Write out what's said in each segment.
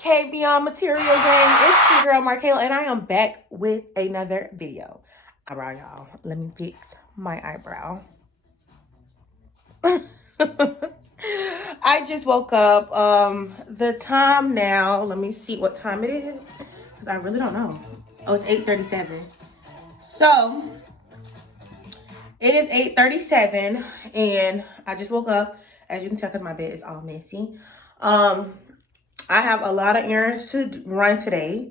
K Beyond Material Gang? It's your girl Markayla, and I am back with another video. Eyebrow, y'all. Let me fix my eyebrow. I just woke up. The time now. Let me see what time it is, because I really don't know. Oh, it's 8:37. So it is 8:37, and I just woke up. As you can tell, because my bed is all messy. I have a lot of errands to run today.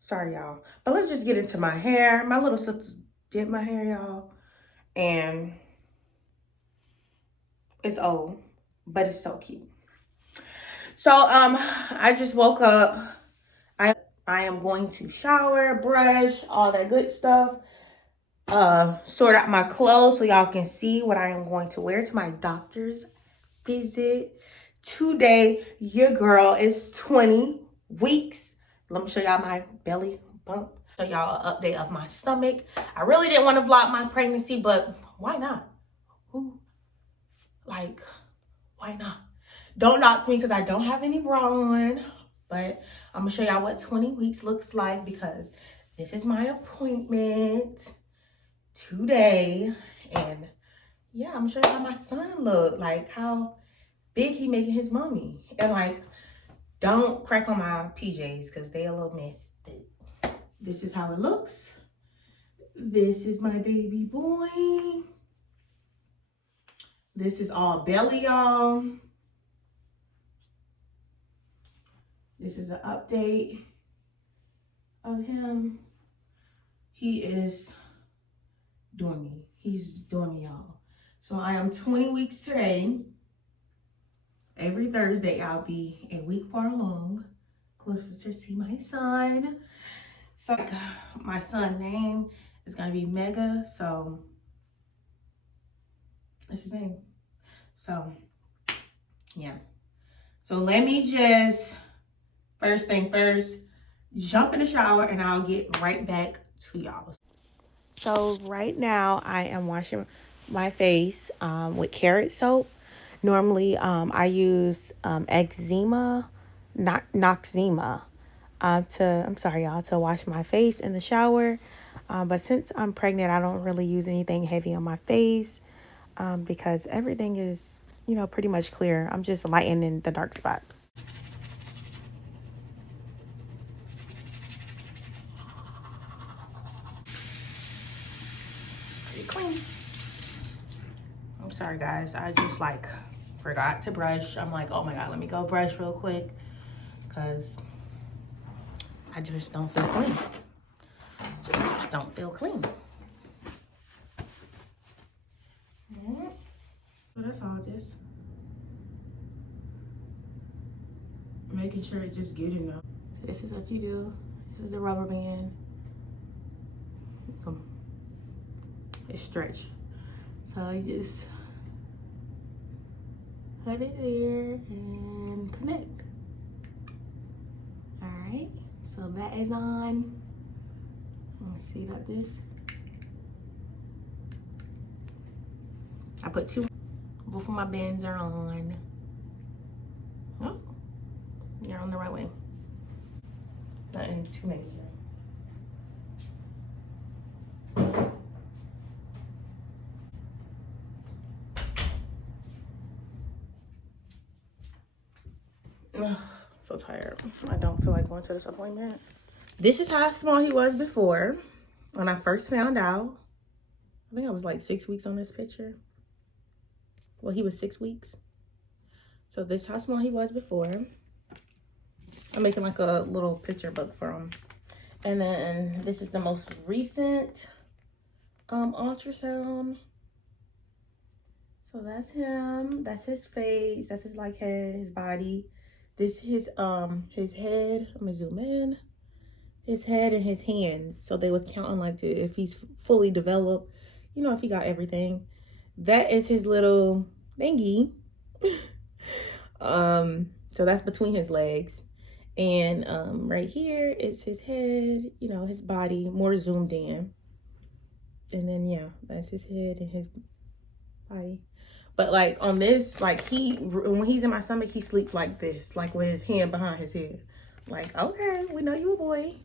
Sorry, y'all. But let's just get into my hair. My little sister did my hair, y'all. And it's old, but it's so cute. So, I just woke up. I am going to shower, brush, all that good stuff. Sort out my clothes so y'all can see what I am going to wear to my doctor's visit. Today, your girl is 20 weeks. Let me show y'all my belly bump. Show y'all an update of my stomach. I really didn't want to vlog my pregnancy, but why not? Why not? Don't knock me because I don't have any bra on. But I'm going to show y'all what 20 weeks looks like, because this is my appointment today. And yeah, I'm going to show you how my son look. Like how big he making his mommy. And like, don't crack on my PJs because they a little messed up. This is how it looks. This is my baby boy. This is all belly, y'all. This is an update of him. He is doing me. He's doing me, y'all. So I am 20 weeks today. Every Thursday, I'll be a week far along, closer to see my son. So my son's name is gonna be Mega. So that's his name. So yeah. So let me just, first thing first, jump in the shower and I'll get right back to y'all. So right now I am washing my face with carrot soap. Normally I use eczema, not Noxzema, to wash my face in the shower. But since I'm pregnant, I don't really use anything heavy on my face because everything is, pretty much clear. I'm just lightening the dark spots. Pretty clean. I'm sorry, guys. I just forgot to brush. I'm like, oh my God, let me go brush real quick because I just don't feel clean. Just don't feel clean. So that's all, just making sure it's just good enough. So this is what you do. This is the rubber band. It's stretched. So you just put it there and connect. All right, so that is on. Let's see like this. I put two. Both of my bands are on. Oh, you're on the right way. Nothing too major. So tired. I don't feel like going to this appointment. This is how small he was before. When I first found out, I think I was like 6 weeks on this picture. Well, he was 6 weeks. So this is how small he was before. I'm making like a little picture book for him. And then this is the most recent ultrasound. So that's him. That's his face. That's his head, his body. This is his head. I'm gonna zoom in. His head and his hands. So they was counting if he's fully developed, if he got everything. That is his little thingy. So that's between his legs. And right here is his head, his body more zoomed in. And then yeah, that's his head and his body. But like on this, like when he's in my stomach, he sleeps like this, like with his hand behind his head. Like, okay, we know you a boy.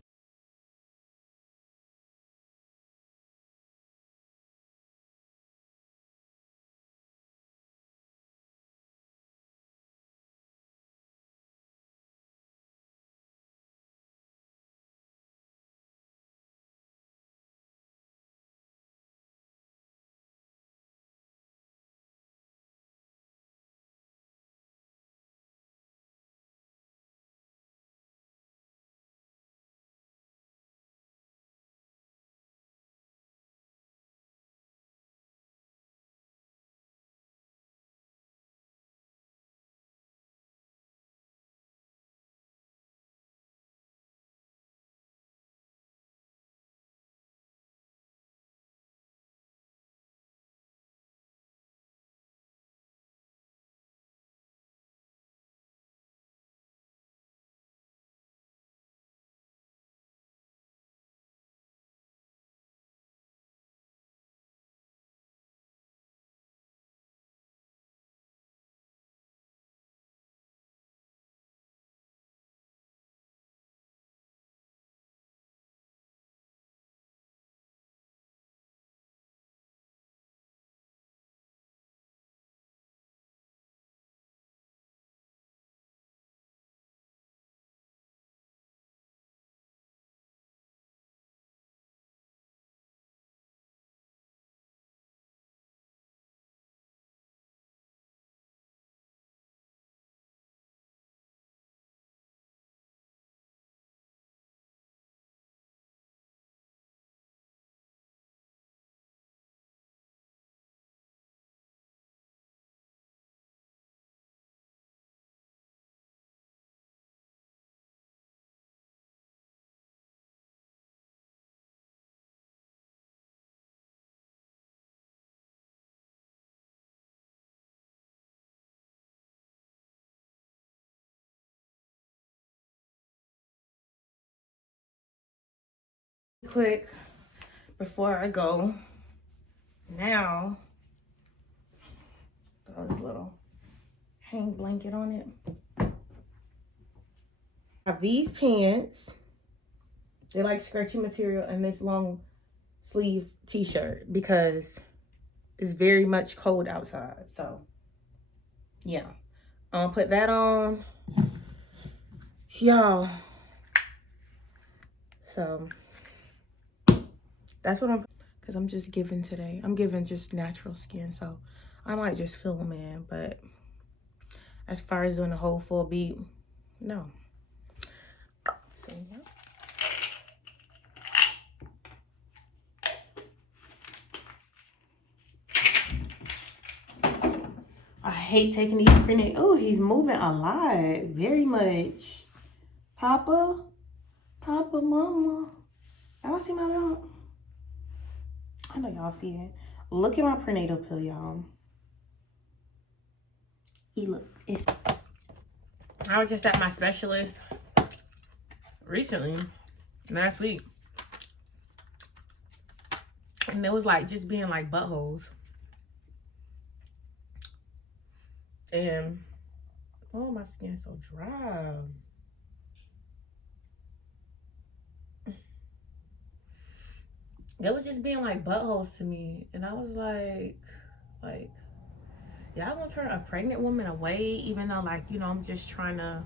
Quick before I go. Now, throw this little hang blanket on it. I have these pants. They like stretchy material and this long sleeve t-shirt because it's very much cold outside. So yeah, I'm gonna put that on, y'all. So that's what because I'm just giving today. I'm giving just natural skin, so I might just film in, but as far as doing a whole full beat, no. So yeah. I hate taking these printed. Oh, he's moving a lot, very much. Papa, Mama. Y'all see my belt? I know y'all see it. Look at my prenatal pill, y'all. I was just at my specialist recently, last week. And it was like just being like buttholes. And oh, my skin's so dry. It was just being like buttholes to me. And I was like, y'all gonna turn a pregnant woman away, even though, like, you know, I'm just trying to,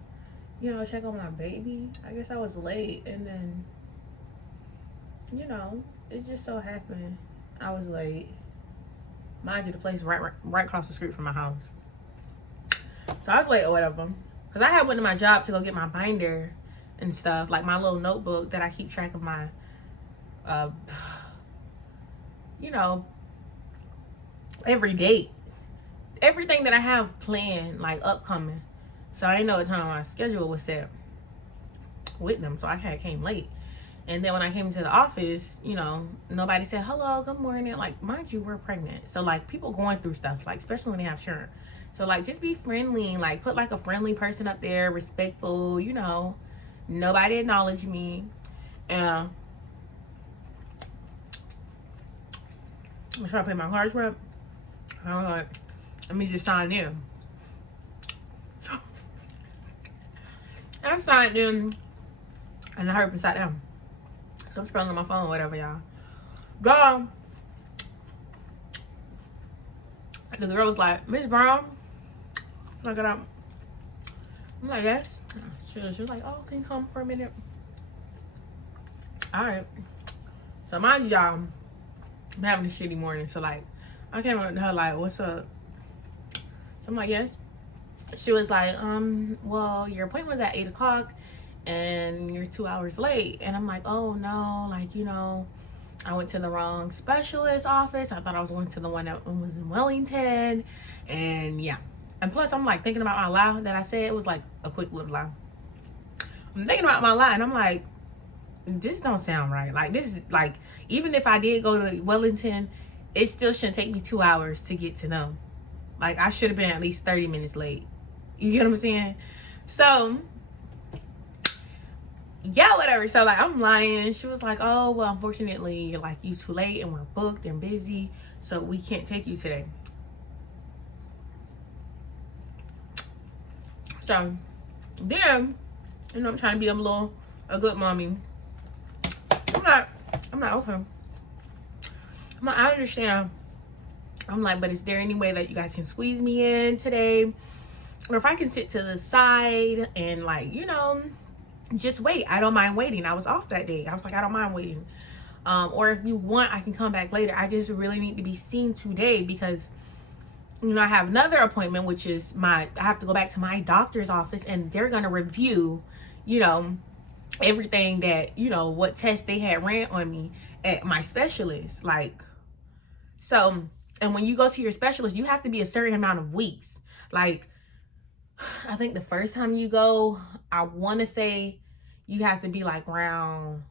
you know, check on my baby. I guess I was late, and then, you know, it just so happened I was late. Mind you, the place right across the street from my house. So I was late or whatever. Because I had went to my job to go get my binder and stuff, like my little notebook that I keep track of my, you know, every date. Everything that I have planned, like upcoming. So I didn't know what time my schedule was set with them. So I came late. And then when I came to the office, you know, nobody said, hello, good morning. Like, mind you, we're pregnant. So, like, people going through stuff, like, especially when they have children. So, like, just be friendly. Like, put, like, a friendly person up there, respectful, you know. Nobody acknowledged me. I'm trying to pay my cards for it. I was like, let me just sign in. So I signed in and I heard upside down. So I'm scrolling on my phone or whatever, y'all. Girl, the girl was like, Miss Brown, look it up. I'm like, yes. She was like, oh, can you come for a minute? All right. So mind you, y'all, I'm having a shitty morning. So like, I came up to her like, what's up? So I'm like, yes. She was like, well, your appointment was at 8 o'clock and you're 2 hours late. And I'm like, oh no, like, you know, I went to the wrong specialist office. I thought I was going to the one that was in Wellington. And yeah. And plus, I'm like thinking about my lie that I said. It was like a quick little lie. I'm thinking about my lie and I'm like, this don't sound right. Like, this is like, even if I did go to Wellington, it still shouldn't take me 2 hours to get to them. Like, I should have been at least 30 minutes late. You get what I'm saying? So yeah, whatever. So like, I'm lying. She was like, oh, well, unfortunately, like, you too late and we're booked and busy, so we can't take you today. So then, you know, I'm trying to be a good mommy. I'm not okay. I understand. I'm like, but is there any way that you guys can squeeze me in today? Or if I can sit to the side and, like, you know, just wait. I don't mind waiting. I was off that day. I was like, I don't mind waiting. Or if you want, I can come back later. I just really need to be seen today because, you know, I have another appointment, which is I have to go back to my doctor's office and they're going to review, you know, everything that, you know, what tests they had ran on me at my specialist. Like, so, and when you go to your specialist, you have to be a certain amount of weeks. Like, I think the first time you go, I want to say you have to be like around,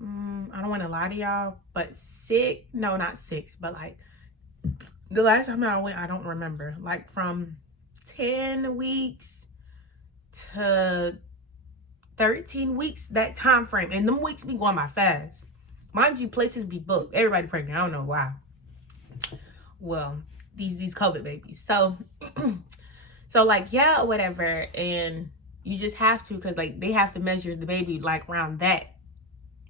I don't want to lie to y'all, but not 6, but like the last time I went, I don't remember, like from 10 weeks to 13 weeks, that time frame. And them weeks be going by fast. Mind you, places be booked. Everybody pregnant. I don't know why. Well, these COVID babies. So so like, yeah, whatever. And you just have to, because like they have to measure the baby like around that,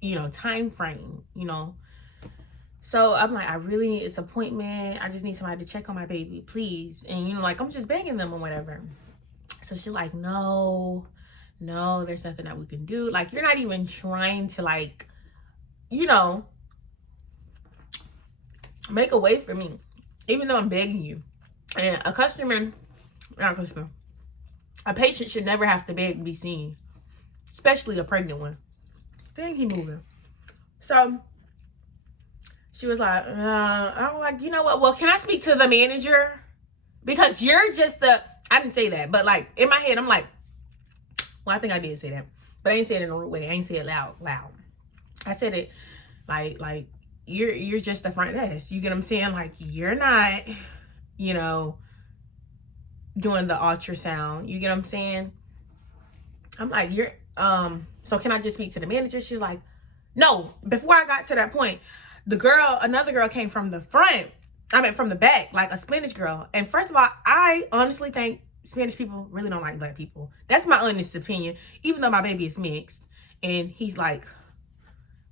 you know, time frame, you know. So I'm like, I really need this appointment. I just need somebody to check on my baby, please. And, you know, like, I'm just begging them or whatever. So she's like, no, there's nothing that we can do. Like, you're not even trying to, like, you know, make a way for me, even though I'm begging you. And a patient should never have to beg to be seen, especially a pregnant one. Dang, he moving. So she was like, I'm like, you know what? Well, can I speak to the manager? Because you're just I didn't say that, but like in my head, I'm like, well, I think I did say that, but I ain't say it in a rude way. I ain't say it loud. I said it like you're just the front desk. You get what I'm saying? Like, you're not, you know, doing the ultrasound. You get what I'm saying? I'm like, so can I just speak to the manager? She's like, no. Before I got to that point, another girl came from the front. I mean, from the back, like a Spanish girl. And first of all, I honestly think Spanish people really don't like black people. That's my honest opinion. Even though my baby is mixed, and he's like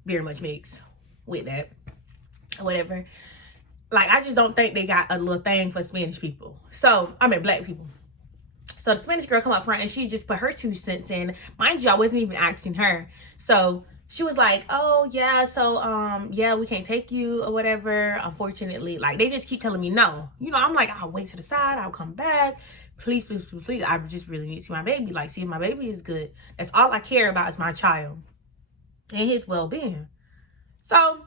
very much mixed with that, whatever. Like, I just don't think they got a little thing for Spanish people. So, I mean, black people. So the Spanish girl come up front and she just put her 2 cents in. Mind you, I wasn't even asking her. So she was like, oh yeah, so yeah, we can't take you or whatever. Unfortunately, like, they just keep telling me no. You know, I'm like, I'll wait to the side, I'll come back. Please, please, please, please. I just really need to see my baby. Like, see if my baby is good. That's all I care about, is my child and his well-being. So,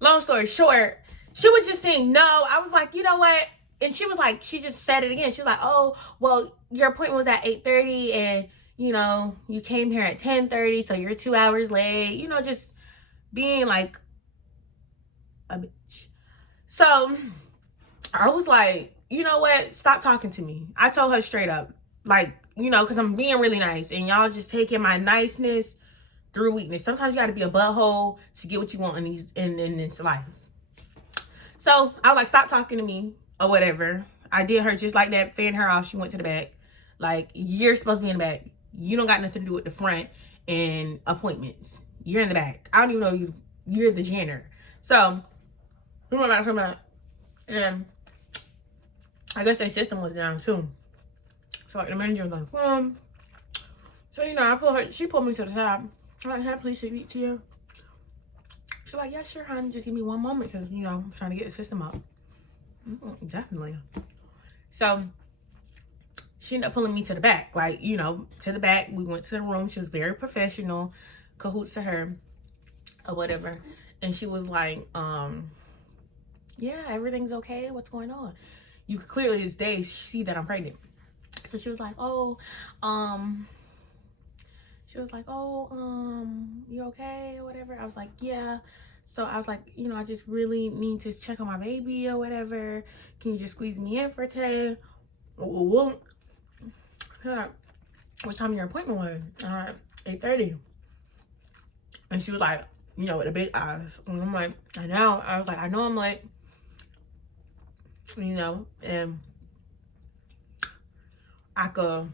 long story short, she was just saying no. I was like, you know what? And she was like, she just said it again. She's like, oh, well, your appointment was at 8:30 and, you know, you came here at 10:30, so you're 2 hours late. You know, just being like a bitch. So I was like, you know what? Stop talking to me. I told her straight up, like, you know, because I'm being really nice and y'all just taking my niceness through weakness. Sometimes you got to be a butthole to get what you want in this life. So I was like, stop talking to me or whatever. I did her just like that, fan her off. She went to the back. Like, you're supposed to be in the back. You don't got nothing to do with the front and appointments. You're in the back. I don't even know you're the janitor. So we went back from that. And I guess their system was down too. So like the manager was on the phone. So she pulled me to the side. I'm like, "Hey, please speak to you." She's like, "Yeah, sure, honey. Just give me one moment because I'm trying to get the system up." Definitely. So she ended up pulling me to the back, like, to the back. We went to the room. She was very professional, cahoots to her or whatever. And she was like, yeah, everything's okay. What's going on? You could clearly this day see that I'm pregnant. So she was like, you okay or whatever? I was like, yeah. So I was like, I just really need to check on my baby or whatever. Can you just squeeze me in for today? What time your appointment was? 8:30. And she was like, with the big eyes. And I'm like, I know. I was like, I know I'm late. And I could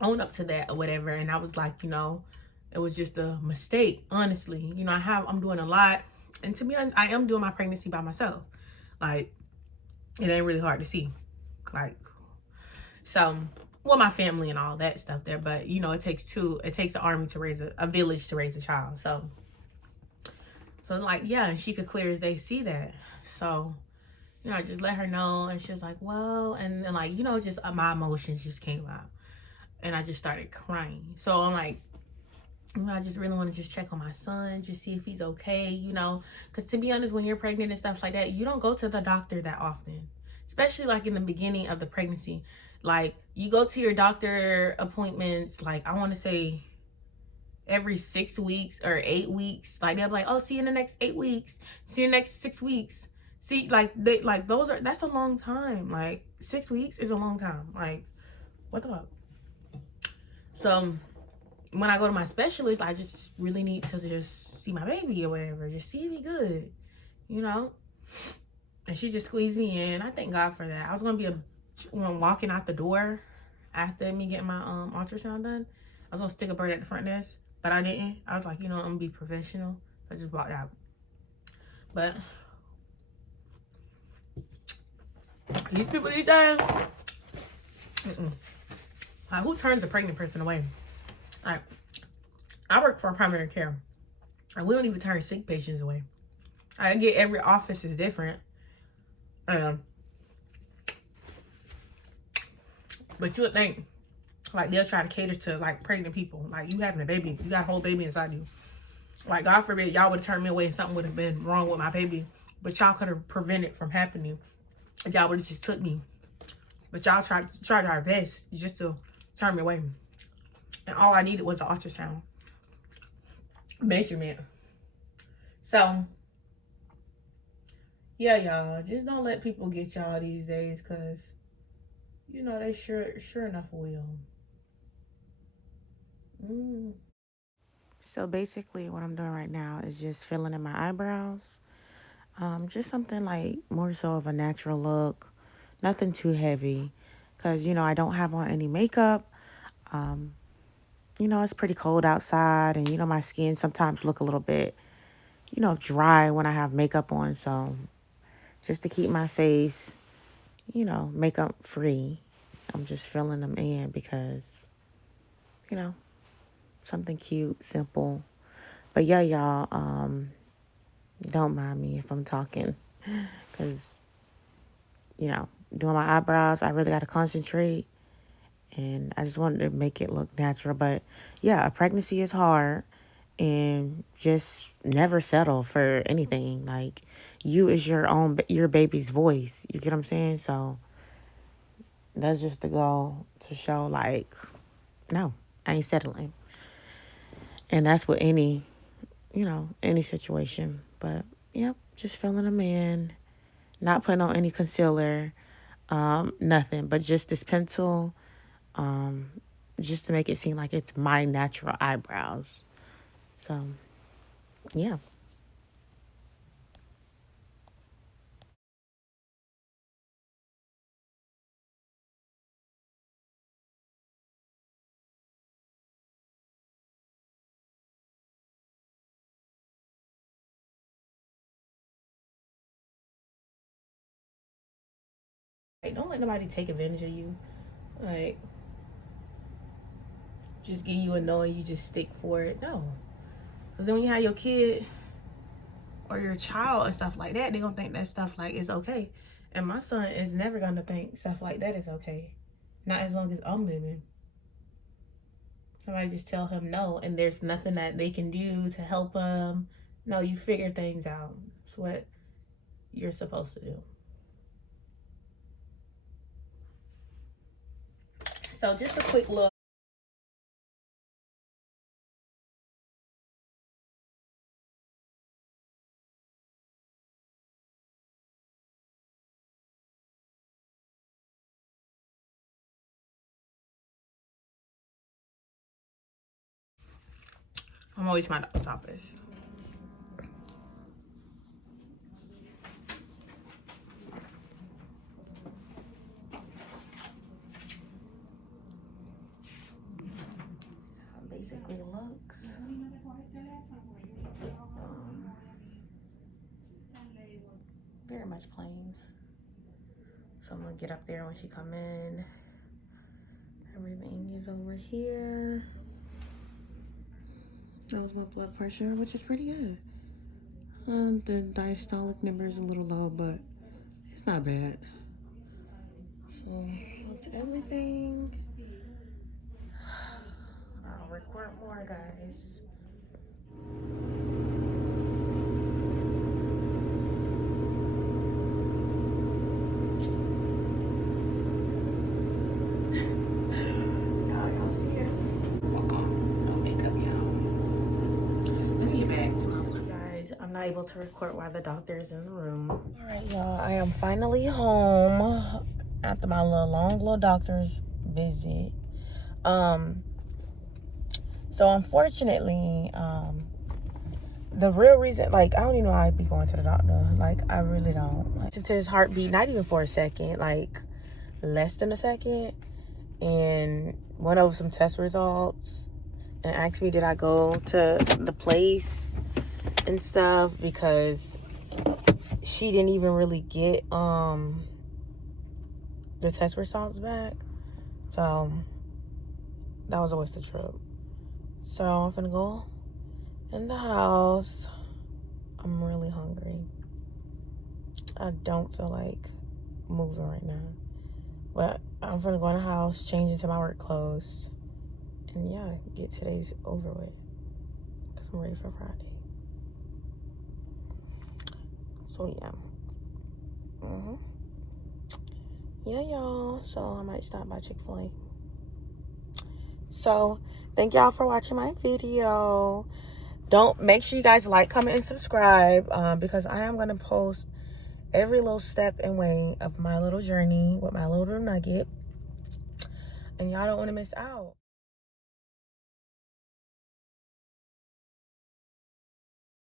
own up to that or whatever. And I was like, it was just a mistake, honestly. I'm doing a lot. And to be honest, I am doing my pregnancy by myself. Like, it ain't really hard to see. Like, so, well, my family and all that stuff there. But, it takes an army to raise a village to raise a child. So like, yeah, and she could clear as day see that. So, I just let her know. And she was like, well, and then like, just my emotions just came out. And I just started crying. So I'm like, I just really want to just check on my son, just see if he's okay, because to be honest, when you're pregnant and stuff like that, you don't go to the doctor that often, especially like in the beginning of the pregnancy. Like, you go to your doctor appointments, like, I want to say every 6 weeks or 8 weeks. Like, they'll be like, oh, see you in the next 8 weeks, see you in the next 6 weeks. See, like, that's a long time. Like, 6 weeks is a long time. Like, what the fuck? So when I go to my specialist, I just really need to just see my baby or whatever. Just see if he good, And she just squeezed me in. I thank God for that. I was going to be walking out the door after me getting my ultrasound done. I was going to stick a bird at the front desk, but I didn't. I was like, I'm going to be professional. I just walked out. But these people these days, like, who turns a pregnant person away? Like, I work for primary care, and we don't even turn sick patients away. I get every office is different, but you would think like they'll try to cater to like pregnant people. Like, you having a baby, you got a whole baby inside you. Like, God forbid y'all would have turned me away and something would have been wrong with my baby, but y'all could have prevented it from happening if y'all would have just took me. But y'all tried our best just to turn me away. And all I needed was an ultrasound measurement. So, yeah, y'all, just don't let people get y'all these days, because, they sure enough will. So basically what I'm doing right now is just filling in my eyebrows. Just something like more so of a natural look. Nothing too heavy. Because, I don't have on any makeup. It's pretty cold outside. And, my skin sometimes look a little bit, dry when I have makeup on. So just to keep my face, makeup free, I'm just filling them in because, something cute, simple. But yeah, y'all, don't mind me if I'm talking, because, doing my eyebrows, I really got to concentrate, and I just wanted to make it look natural. But yeah, a pregnancy is hard, and just never settle for anything. Like, you is your baby's voice. You get what I'm saying? So that's just the goal, to show like, no, I ain't settling. And that's with any situation. But yep, just filling them in, not putting on any concealer, nothing, but just this pencil, just to make it seem like it's my natural eyebrows. So, yeah. Like, don't let nobody take advantage of you. Like, just get you a no and you just stick for it. No. Because then when you have your kid or your child and stuff like that, they're going to think that stuff like is okay. And my son is never going to think stuff like that is okay. Not as long as I'm living. Somebody just tell him no, and there's nothing that they can do to help him. No, you figure things out. It's what you're supposed to do. So just a quick look. I'm always my doctor's office. How it basically looks. Very much plain. So I'm gonna get up there when she come in. Everything is over here. That was my blood pressure, which is pretty good. The diastolic number is a little low, but it's not bad. So that's everything. I'll record more, guys. Y'all see it? No makeup, y'all. Let me get back to my guys. I'm not able to record while the doctor is in the room. All right, y'all. I am finally home after my long little doctor's visit. So unfortunately, the real reason, like, I don't even know how I'd be going to the doctor. Like, I really don't. Like, to his heartbeat, not even for a second, like, less than a second. And went over some test results and asked me, did I go to the place and stuff, because she didn't even really get, the test results back. So, that was a waste of trip. So, I'm finna go in the house. I'm really hungry. I don't feel like moving right now. But I'm gonna go in the house, change into my work clothes, and yeah, get today's over with. Because I'm ready for Friday. So yeah. Yeah, y'all. So I might stop by Chick-fil-A. So thank y'all for watching my video. Don't make sure you guys like, comment, and subscribe, because I am gonna post every little step and way of my little journey with my little nugget, and y'all don't want to miss out.